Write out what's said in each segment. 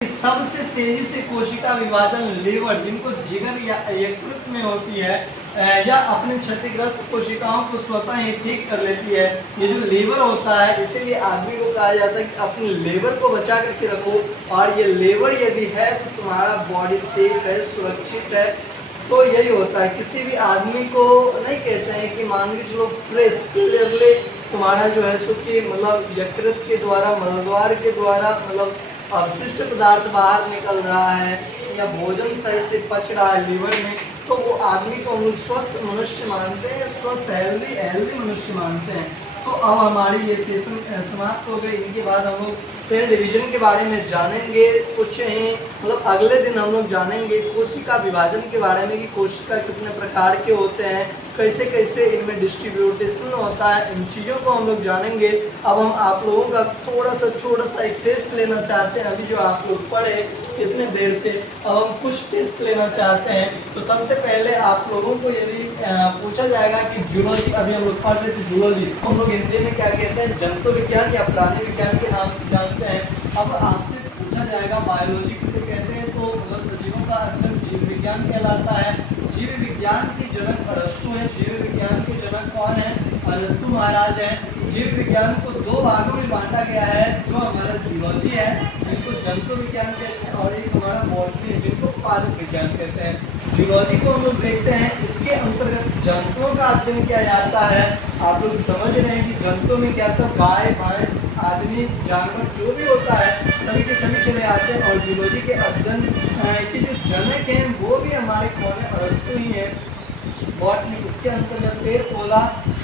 सबसे तेजी से कोशिका विभाजन लीवर, जिनको जिगर या यकृत में होती है, या अपने क्षतिग्रस्त कोशिकाओं को स्वतः ही ठीक कर लेती है। ये जो लीवर होता है, इसीलिए आदमी को कहा जाता है कि अपने लीवर को बचा करके रखो। और ये लीवर यदि है तो तुम्हारा बॉडी सेफ है, सुरक्षित है। तो यही होता है, किसी भी आदमी को नहीं कहते हैं कि मान के चलो फ्रेश क्लियरली तुम्हारा जो है सो कि मतलब यकृत के द्वारा, मलद्वार के द्वारा मतलब अवशिष्ट पदार्थ बाहर निकल रहा है या भोजन सही से पच रहा है लीवर में, तो वो आदमी को हम लोग स्वस्थ मनुष्य मानते हैं, स्वस्थ हेल्दी मनुष्य मानते हैं। तो अब हमारी ये सेशन समाप्त हो गई। इनके बाद हम लोग सेल डिवीजन के बारे में जानेंगे। कुछ ही मतलब अगले दिन हम लोग जानेंगे कोशिका विभाजन के बारे में कि कोशिका कितने प्रकार के होते हैं, कैसे कैसे इनमें डिस्ट्रीब्यूटेशन होता है, इन चीज़ों को हम लोग जानेंगे। अब हम आप लोगों का थोड़ा सा एक टेस्ट लेना चाहते हैं। अभी जो आप लोग पढ़े इतने देर से, अब हम कुछ टेस्ट लेना चाहते हैं। तो सबसे पहले आप लोगों को यदि पूछा जाएगा कि जूलॉजी, अभी हम लोग पढ़ रहे थे जूलॉजी, हम लोग हिंदी में क्या कहते हैं, जंतु विज्ञान या प्राणी विज्ञान के नाम से जानते हैं। अब आपसे पूछा जाएगा बायोलॉजी किसे कहते हैं, तो मतलब सजीवों का अध्ययन जीव विज्ञान कहलाता है। जीव विज्ञान के जनक अरस्तु हैं। जीव विज्ञान के जनक कौन है? अरस्तु महाराज हैं। जीव विज्ञान को दो भागों में बांटा गया है। जो हमारा जूलॉजी है, जिनको जंतु विज्ञान कहते हैं, और एक हमारा बॉटनी है, जिनको पादप विज्ञान कहते हैं। जूलॉजी को हम लोग देखते हैं, इसके अंतर्गत जंतुओं का अध्ययन किया जाता है। आप लोग समझ रहे हैं कि जंतुओं में क्या सब गाय, भैंस, आदमी, जानवर जो भी होता है सभी के सभी चले आते हैं। और जूलॉजी के अध्ययन के जो जनक हैं वो भी हमारे कौन है? अरस्तु ही है। बॉटनी, इसके अंतर्गत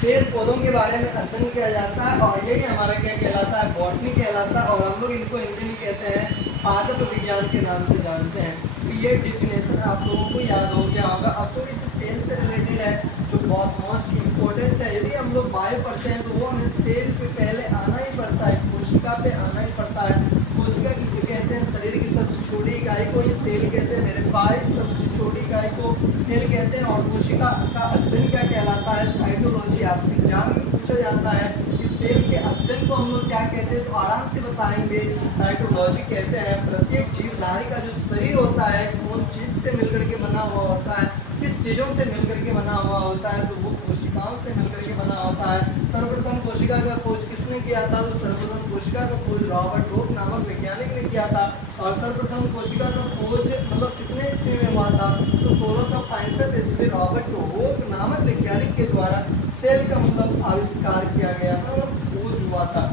पेड़ पौधों के बारे में अध्ययन किया जाता है, और यही हमारा क्या कहलाता है? बॉटनी कहलाता है। और हम लोग इनको हिंदी में कहते हैं पादप विज्ञान के नाम से जानते हैं। तो ये डिफिनेशन आप लोगों को याद हो गया होगा। अब तो इस सेल से रिलेटेड है जो बहुत मोस्ट इम्पोर्टेंट है। यदि हम लोग बायो पढ़ते हैं तो वो हमें सेल पे पहले आना ही पड़ता है, कोशिका पे आना ही पड़ता है। कोशिका किसे कहते हैं? शरीर की सबसे छोटी इकाई को ही सेल कहते हैं। मेरे पास सबसे छोटी इकाई को सेल कहते हैं। और कोशिका का अध्ययन क्या कहलाता है? साइटोलॉजी। आपसे एग्जाम में पूछा जाता है कि सेल के अध्ययन को हम लोग क्या कहते हैं, तो आराम से बताएंगे, साइटोलॉजी कहते हैं। प्रत्येक जीवधारी का जो शरीर होता है कौन चीज से मिलकर के बना हुआ होता है, किस चीज़ों से मिलकर के बना हुआ होता है, तो वो कोशिकाओं से मिलकर के बना होता है। सर्वप्रथम कोशिका का खोज किसने किया था? तो सर्वप्रथम कोशिका का खोज रॉबर्ट रोक नामक वैज्ञानिक ने किया था। और सर्वप्रथम कोशिका का खोज मतलब कितने ईस्वी में हुआ था? तो 1665 ईस्वी रॉबर्ट रोक नामक वैज्ञानिक के द्वारा सेल का मतलब आविष्कार किया गया था और खोज हुआ था।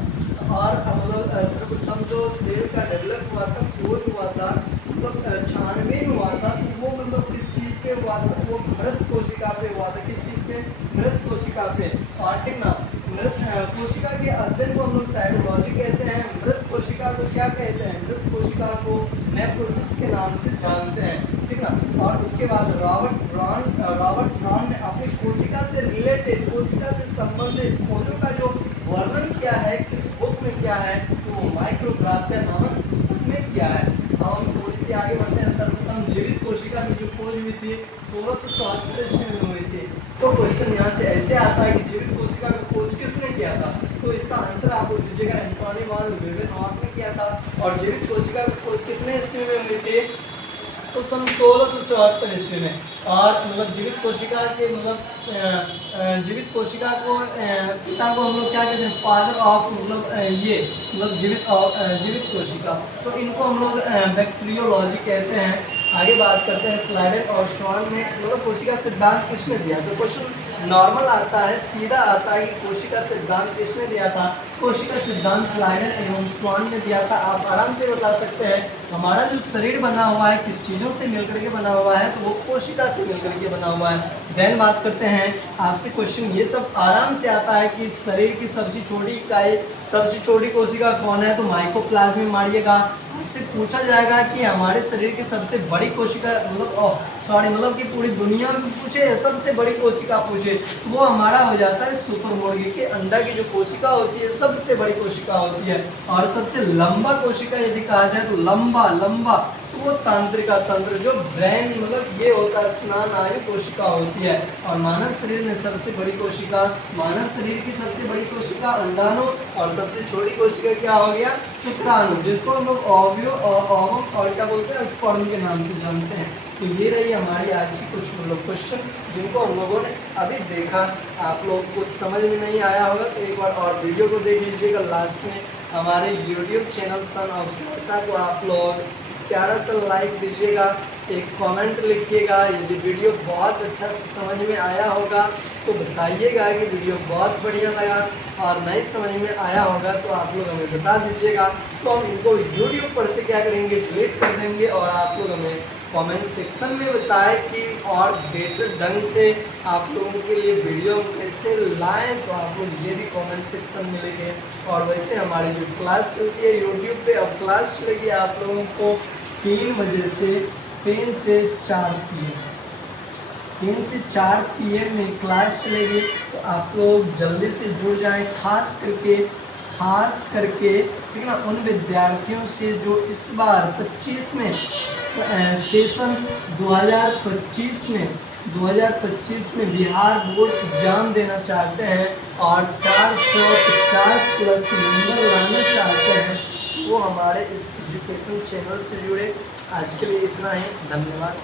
और मतलब सर्वप्रथम जो सेल का डेवलप हुआ था, खोज हुआ था, मतलब छानबीन हुआ था, वो मतलब किस चीज़ पे हुआ था? वो मृत कोशिका पे हुआ था। किस चीज़ पे? मृत कोशिका पे। और ठीक ना, मृत कोशिका के अध्ययन को हम लोग साइटोलॉजी कहते हैं। मृत कोशिका को क्या कहते हैं? मृत कोशिका को नेफ्रोसिस के नाम से जानते हैं, ठीक ना। और उसके बाद रॉबर्ट ब्राउन ने अपनी कोशिका से रिलेटेड, कोशिका से संबंधित खोजों का जो वर्णन किया है, किस बुक में किया है? तो वो माइक्रोग्राफिया नामक पुस्तक में किया है। अब हम थोड़ी सी आगे बढ़ते हैं। सर्वप्रथम जीवित कोशिका की जो खोज हुई थी 1674 ईस्वी में हुई थी। तो क्वेश्चन यहाँ से ऐसे आता है कि जीवित कोशिका का खोज किसने किया था? तो इसका आंसर आप लोग दीजिएगा, एंटोनी वॉन लेवेनॉक ने किया था। और जीवित कोशिका की खोज कितने ईस्वी में हुई थी? तो सन 1674 ईस्वी में। और मतलब जीवित कोशिका के मतलब जीवित कोशिका को पिता को हम लोग क्या कहते हैं? फादर ऑफ मतलब ये मतलब जीवित कोशिका। तो इनको हम लोग बैक्टीरियोलॉजी कहते हैं। आगे बात करते हैं स्लाइडर और श्वान ने मतलब कोशिका सिद्धांत किसने दिया? तो क्वेश्चन नॉर्मल आता है, सीधा आता है कि कोशिका सिद्धांत किसने दिया था? कोशिका सिद्धांत स्लाइडर एवं श्वान ने दिया था। आप आराम से बता सकते हैं हमारा जो शरीर बना हुआ है किस चीज़ों से मिलकर के बना हुआ है? तो वो कोशिका से मिलकर के बना हुआ है। देन बात करते हैं आपसे क्वेश्चन ये सब आराम से आता है कि शरीर की सबसे छोटी इकाई, सबसे छोटी कोशिका कौन है? तो माइकोप्लाज्म मारिएगा। आपसे पूछा जाएगा कि हमारे शरीर की सबसे बड़ी कोशिका मतलब कि पूरी दुनिया में पूछे सबसे बड़ी कोशिका पूछे, वो हमारा हो जाता है शुतुरमुर्गी के अंडा की जो कोशिका होती है सबसे बड़ी कोशिका होती है। और सबसे लंबा कोशिका यदि कहा जाए तो लंबा तो वो तंत्रिका तंत्र जो ब्रेन मतलब ये होता है स्नायु कोशिका होती है। और मानव शरीर में सबसे बड़ी कोशिका, मानव शरीर की सबसे बड़ी कोशिका अंडाणु और सबसे छोटी कोशिका क्या हो गया, शुक्राणु, जिसको हम लोग ओव्यू ओवम और क्या बोलते हैं, स्पर्म के नाम से जानते हैं। तो ये रही हमारी आज की कुछ मतलब क्वेश्चन जिनको हम लोगों ने अभी देखा। आप लोग को समझ में नहीं आया होगा तो एक बार और वीडियो को देख लीजिएगा। लास्ट में हमारे YouTube channel son of Saharsa को आप लोग प्यारा सा लाइक दीजिएगा, एक कमेंट लिखिएगा। यदि वीडियो बहुत अच्छा से समझ में आया होगा तो बताइएगा कि वीडियो बहुत बढ़िया लगा, और नहीं समझ में आया होगा तो आप लोग हमें बता दीजिएगा। तो हम इनको यूट्यूब पर से क्या करेंगे, डिलीट कर देंगे, और आप लोग हमें कमेंट सेक्शन में बताएं कि और बेटर ढंग से आप लोगों के लिए वीडियो हम कैसे लाएं। तो आप लोग ये भी कमेंट सेक्शन में लिखें। और वैसे हमारी जो क्लास चलती है यूट्यूब पे, अब क्लास चलेगी आप लोगों को 3 बजे से 3 से 4 PM, 3 से 4 PM में क्लास चलेगी। तो आप लोग जल्दी से जुड़ जाएं, खास करके ठीक ना उन विद्यार्थियों से जो इस बार 25 में सेशन 2025 में बिहार बोर्ड एग्जाम देना चाहते हैं और 450 प्लस नंबर लाना चाहते हैं, वो हमारे इस एजुकेशन चैनल से जुड़े। आज के लिए इतना ही, धन्यवाद।